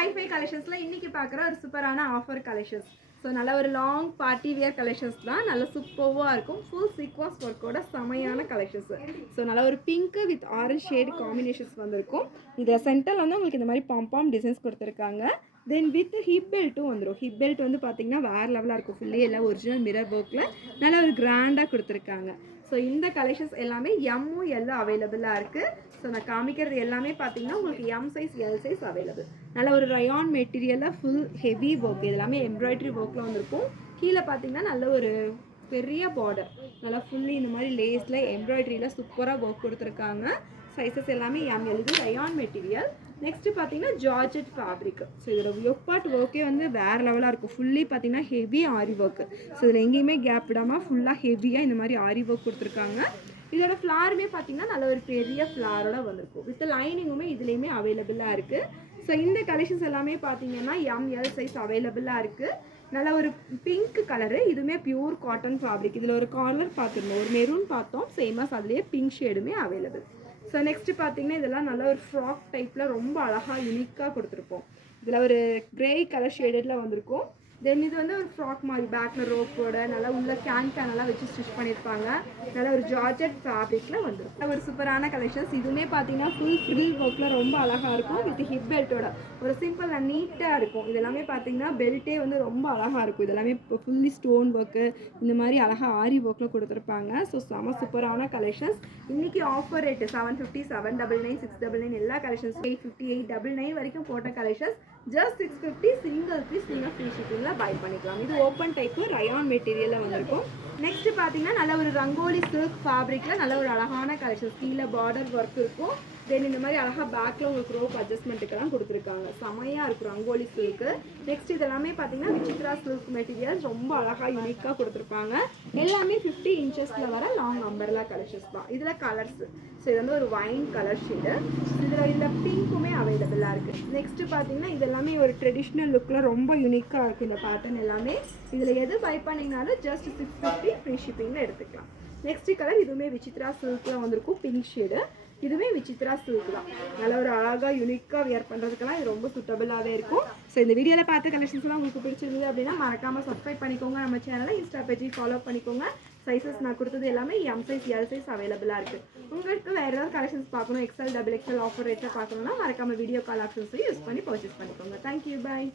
Hi-fi கலெக்ஷன்ஸில் இன்றைக்கி பார்க்குற ஒரு சூப்பரான ஆஃபர் கலெக்ஷன்ஸ். ஸோ நல்ல ஒரு லாங் பார்ட்டி வியர் கலெக்ஷன்ஸ் தான், நல்ல சூப்பராக இருக்கும். ஃபுல் சீக்வன்ஸ் ஒர்க்கோட செமையான கலெக்ஷன்ஸ். ஸோ நல்ல ஒரு pink with orange shade combinations வந்திருக்கும். இதில் சென்டரில் வந்து உங்களுக்கு இந்த மாதிரி பாம் டிசைன்ஸ் கொடுத்துருக்காங்க. தென் வித் ஹிப் பெல்ட்டும் வந்துடும். ஹிப் பெல்ட் வந்து பார்த்தீங்கன்னா வேறு லெவலாக இருக்கும். ஃபுல்லி எல்லாம் ஒரிஜினல் மிரர் ஒர்க்கில் நல்ல ஒரு கிராண்டாக கொடுத்துருக்காங்க. ஸோ இந்த கலெக்ஷன்ஸ் எல்லாமே எம்மும் எல்லாம் அவைலபிளாக இருக்குது. ஸோ நான் காமிக்கிறது எல்லாமே பார்த்தீங்கன்னா உங்களுக்கு M size L size available. நல்ல ஒரு ரயான் மெட்டீரியலில் ஃபுல் ஹெவி ஒர்க், இது எல்லாமே எம்ப்ராய்டரி ஒர்க்கில் வந்திருக்கும். கீழே பார்த்தீங்கன்னா நல்ல ஒரு பெரிய பார்டர், நல்லா ஃபுல்லி இந்த மாதிரி லேஸில் எம்ப்ராய்டரியில் சூப்பராக ஒர்க் கொடுத்துருக்காங்க. சைஸஸ் எல்லாமே எம் எழுது ரயான் மெட்டீரியல். நெக்ஸ்ட்டு பார்த்தீங்கன்னா ஜார்ஜெட் ஃபேப்ரிக். ஸோ இதோட யோப்பாட் ஒர்க்கே வந்து வேறு லெவலாக இருக்கும். ஃபுல்லி பார்த்தீங்கன்னா ஹெவி ஆரி ஒர்க்கு. ஸோ இதில் எங்கேயுமே கேப் விடாமல் ஃபுல்லாக ஹெவியாக இந்த மாதிரி ஆரி ஒர்க் கொடுத்துருக்காங்க. இதோட ஃப்ளாருமே பார்த்தீங்கன்னா நல்ல ஒரு பெரிய ஃப்ளாரோட வந்திருக்கும். வித் லைனிங்குமே இதுலேயுமே அவைலபிளாக இருக்குது. ஸோ இந்த கலெக்ஷன்ஸ் எல்லாமே பார்த்தீங்கன்னா எம்எல் சைஸ் அவைலபிளாக இருக்குது. நல்ல ஒரு பிங்க் கலரு, இதுவுமே பியூர் காட்டன் ஃபேப்ரிக். இதில் ஒரு கார்னர் பார்த்துருந்தோம், ஒரு மெரூன் பார்த்தோம், சேமாஸ் அதுலேயே பிங்க் ஷேடுமே அவைலபிள். ஸோ நெக்ஸ்ட்டு பார்த்தீங்கன்னா இதெல்லாம் நல்ல ஒரு ஃப்ராக் டைப்பில் ரொம்ப அழகாக யூனிக்காக கொடுத்துருப்போம். இதில் ஒரு கிரே கலர் ஷேடடில் வந்திருக்கும். தென் இது வந்து ஒரு ஃப்ராக் மாதிரி பேக்கில் ரோப்போட நல்லா உள்ள கேன்லாம் வச்சு ஸ்டிச் பண்ணியிருப்பாங்க. நல்ல ஒரு ஜார்ஜெட் ஃபேப்ரிக்கில் வந்துருக்கும். ஒரு சூப்பரான கலெக்ஷன்ஸ். இதுவுமே பார்த்தீங்கன்னா ஃபுல் ஃப்ரில் ஒர்க்கில் ரொம்ப அழகாக இருக்கும். வித் ஹிப் பெல்ட்டோட ஒரு சிம்பிள் அண்ட் நீட்டாக இருக்கும். இதெல்லாமே பார்த்தீங்கன்னா பெல்ட்டே வந்து ரொம்ப அழகாக இருக்கும். இதெல்லாமே இப்போ ஃபுல்லி ஸ்டோன் ஒர்க்கு இந்த மாதிரி அழகாக ஆரி ஒர்க்கில் கொடுத்துருப்பாங்க. ஸோ செம சூப்பரான கலெக்ஷன்ஸ். இன்றைக்கி ஆஃபர் ரேட்டு 750, 799, 699 எல்லா கலெக்ஷன்ஸ் 850, 899 வரைக்கும் போட்ட கலெக்ஷன்ஸ் ஜஸ்ட் 650 சிங்கிள் பீஸ் நீங்கள் ஃப்ரீ ஷிப்பிங்கில் பை பண்ணிக்கலாம். இது ஓப்பன் டைப்பு ரயான் மெட்டீரியலில் வந்திருக்கும். நெக்ஸ்ட்டு பார்த்தீங்கன்னா நல்ல ஒரு ரங்கோலி சில்க் ஃபேப்ரிக்கில் நல்ல ஒரு அழகான கலெக்ஷன்ஸ். கீழே பார்டர் ஒர்க் இருக்கும். தென் இந்த மாதிரி அழகாக பேக்கில் உங்களுக்கு ரோப் அட்ஜஸ்ட்மெண்ட்டுக்கெல்லாம் கொடுத்துருக்காங்க. செமையாக இருக்கும் ரங்கோலி சில்க்கு. நெக்ஸ்ட் இதெல்லாமே பார்த்தீங்கன்னா விசித்ரா சில்க் மெட்டீரியல் ரொம்ப அழகாக யூனிக்காக கொடுத்துருப்பாங்க. எல்லாமே 50 இன்ச்சஸில் வர லாங் அம்பர்லா கலெக்ஷன்ஸ் தான். இதில் கலர்ஸ், ஸோ இது வந்து ஒரு வைன் கலர் ஷேடு. இதில் பிங்க்குமே அவைலபிளாக இருக்குது. நெக்ஸ்ட்டு பார்த்தீங்கன்னா இது எல்லாமே ஒரு ட்ரெடிஷ்னல் லுக்கில் ரொம்ப யூனிக்காக இருக்குது இந்த பேட்டர்ன் எல்லாமே. இதில் எது பை பண்ணிங்கனாலும் ஜஸ்ட் 650 ஃப்ரீ ஷிப்பிங்கில் எடுத்துக்கலாம். நெக்ஸ்ட் கலர் இதுவுமே விசித்ரா சில்கில் வந்திருக்கும், பிங்க் ஷேடு. இதுவே விசித்ரா சில்க் தான். நல்ல ஒரு அழகாக யூனிக்காக வியர் பண்ணுறதுக்கெல்லாம் இது ரொம்ப சூட்டபிளாகவே இருக்கும். ஸோ இந்த வீடியோவில் பார்த்த கலெக்ஷன்ஸ்லாம் உங்களுக்கு பிடிச்சிருந்தது அப்படின்னா மறக்காமல் சப்ஸ்கிரைப் பண்ணிக்கோங்க. நம்ம சேனலை இன்ஸ்டா பேஜை ஃபாலோ பண்ணிக்கோங்க. சைஸஸ் நான் கொடுத்தது எல்லாமே எம் சைஸ் எல் சைஸ் அவைலபிளாக இருக்குது. உங்களுக்கு வேறு ஏதாவது கலெக்ஷன்ஸ் பார்க்கணும், எக்ஸ்எல் டபுள் எக்ஸ்எல் ஆஃபர் ரேட்டில் பார்க்கணுன்னா மறக்காமல் வீடியோ கால் ஆப்ஷன்ஸையும் யூஸ் பண்ணி பர்ச்சேஸ் பண்ணிக்கோங்க. தேங்க்யூ, பாய்.